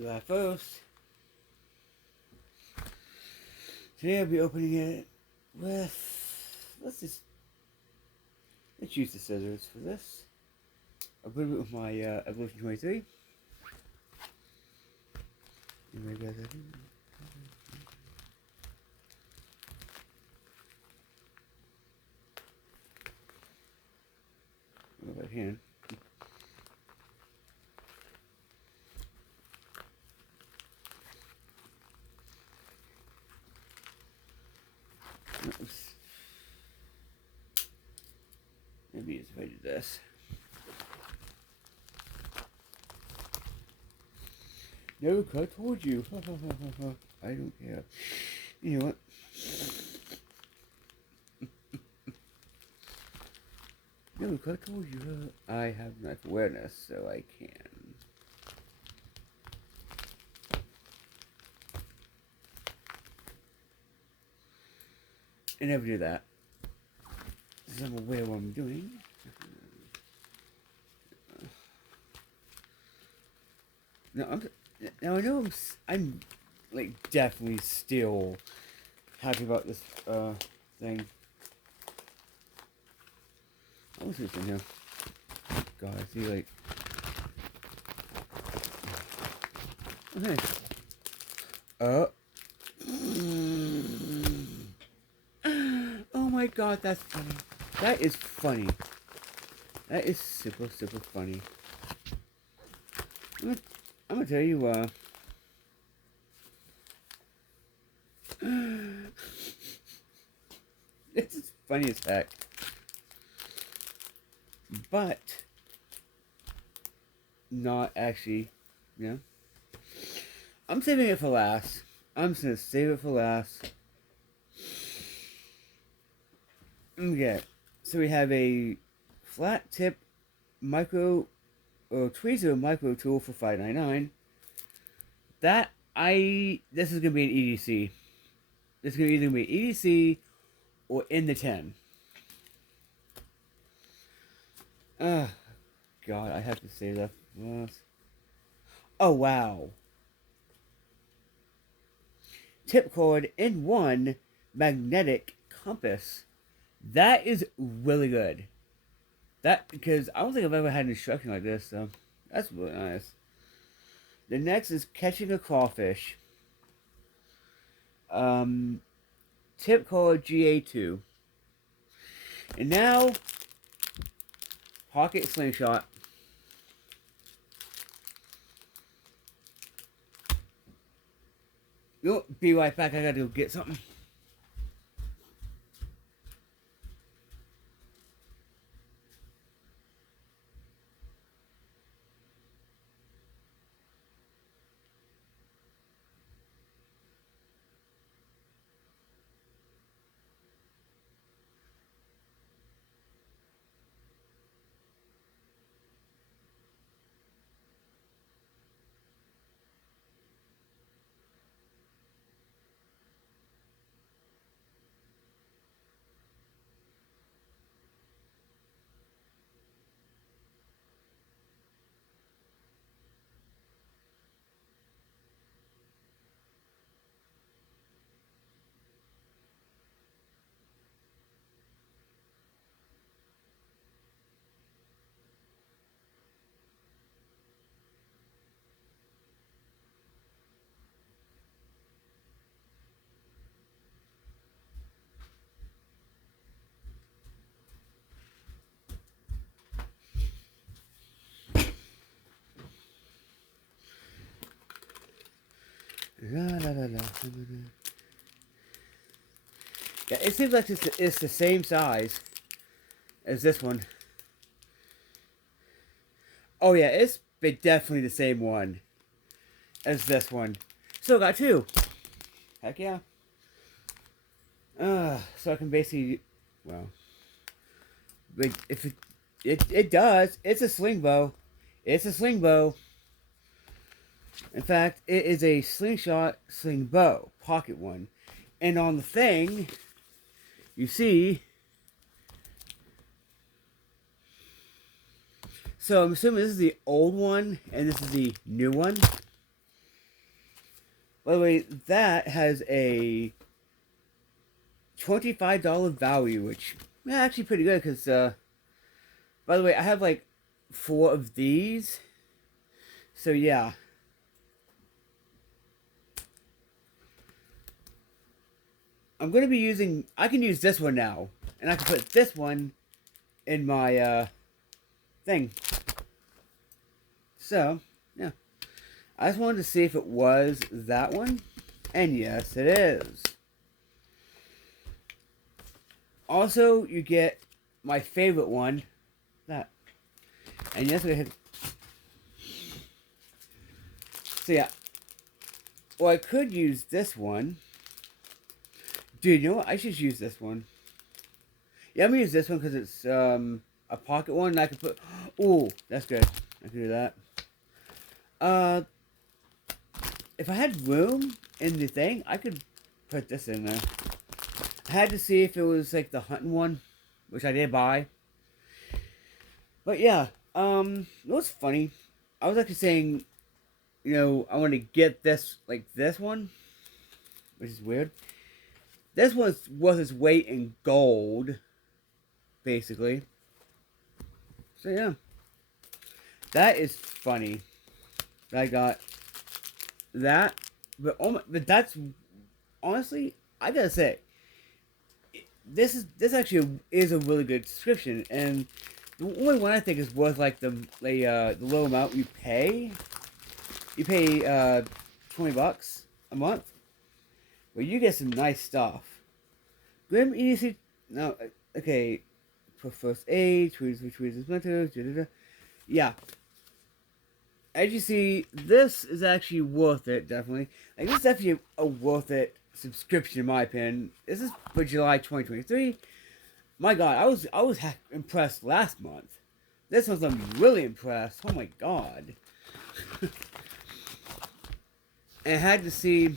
UFOs. Today I'll be opening it with, let's use the scissors for this. I'll put it with my Evolution 23. Right hand. Maybe it's if I do this. No, I told you. I don't care. You know what? No, I told you. I have enough awareness, so I can. I never do that. Because I'm aware what I'm doing. Now I know I'm like definitely still happy about this thing. I was just in here. God, I see like. Okay. Oh my God, that's funny. That is funny. That is super funny. I'm gonna tell you, this is funny as heck. But, not actually, you know? I'm saving it for last. I'm just gonna save it for last. Okay, so we have a flat tip micro, or tweezer micro tool for $5.99. This is gonna be an EDC. This is either gonna be EDC or in the 10. God, I have to say that. Oh, wow. Tip cord in one magnetic compass. That is really good. Because I don't think I've ever had an instruction like this, so that's really nice. The next is catching a crawfish. Tip cord GA2. And now, pocket slingshot. You'll be right back. I gotta go get something. Yeah, it seems like it's the same size as this one. Oh yeah, it's definitely the same one as this one. Still got two. Heck yeah. So I can basically, well, but if it does, it's a sling bow. It's a sling bow. In fact, it is a slingshot sling bow, pocket one. And on the thing, you see, so I'm assuming this is the old one and this is the new one. By the way, that has a $25 value, which actually pretty good because, by the way, I have like 4 of these. So yeah. I'm going to be using, I can use this one now. And I can put this one in my thing. So, yeah. I just wanted to see if it was that one. And yes, it is. Also, you get my favorite one. That. And yes, we hit. So yeah. Well, I could use this one. Dude, you know what? I should use this one. Yeah, I'm gonna use this one because it's a pocket one and I can put. Ooh, that's good. I can do that. If I had room in the thing, I could put this in there. I had to see if it was like the hunting one, which I did buy. But yeah, it was funny. I was actually saying, I want to get this, like this one, which is weird. This one was its weight in gold, basically. So yeah, that is funny. I got that, but that's honestly, I gotta say, this actually is a really good subscription, and the only one I think is worth like the low amount you pay. You pay $20 a month, but you get some nice stuff. Grim EDC. No, okay. For first aid, yeah. As you see, this is actually worth it, definitely. Like, this is definitely a worth it subscription, in my opinion. This is for July 2023. My god, I was impressed last month. This month I'm really impressed. Oh my god. And I had to see.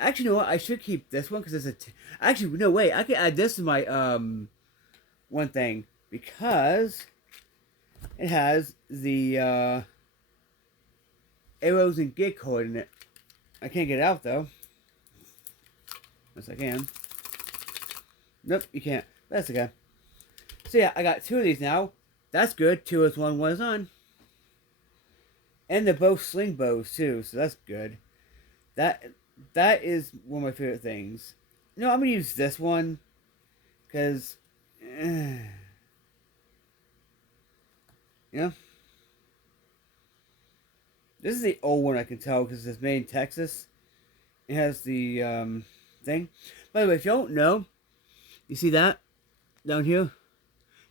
Actually, you know what? I should keep this one because it's actually, no, wait. I can add this to my one thing because it has the arrows and gig cord in it. I can't get it out though. Yes, I can. Nope, you can't. That's okay. So yeah, I got 2 of these now. That's good. 2 is on, 1 is on. And they're both sling bows too, so that's good. That is one of my favorite things. No, I'm gonna use this one because, you know, this is the old one. I can tell because it's made in Texas. It has the thing. By the way, if you don't know, you see that down here?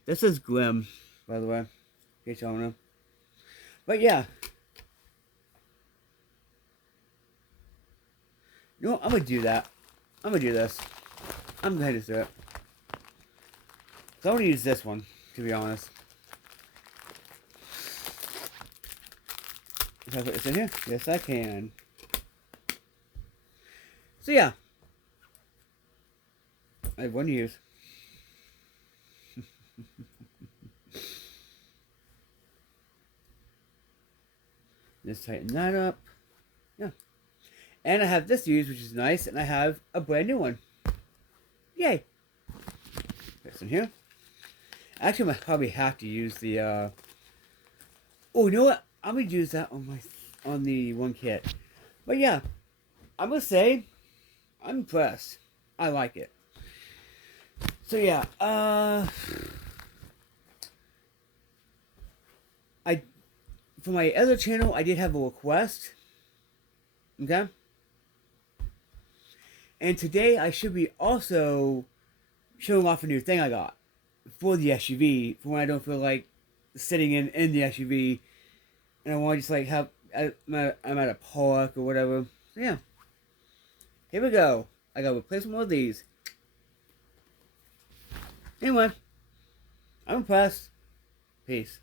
This is Grim, by the way, in case you don't know. But yeah. You know what? I'm gonna do that. I'm gonna do this. I'm gonna do it. So I'm gonna use this one, to be honest. Can I put this in here? Yes, I can. So yeah. I have 1 to use. Just tighten that up. Yeah. And I have this to use, which is nice, and I have a brand new one. Yay! This in here. Actually, I probably have to use the. Oh, you know what? I'm gonna use that on the one kit. But yeah, I'm gonna say I'm impressed. I like it. So yeah, I for my other channel I did have a request. Okay. And today I should be also showing off a new thing I got for the SUV for when I don't feel like sitting in the SUV and I want to just like have I'm at a park or whatever. So yeah, here we go. I gotta replace one of these. Anyway, I'm impressed. Peace.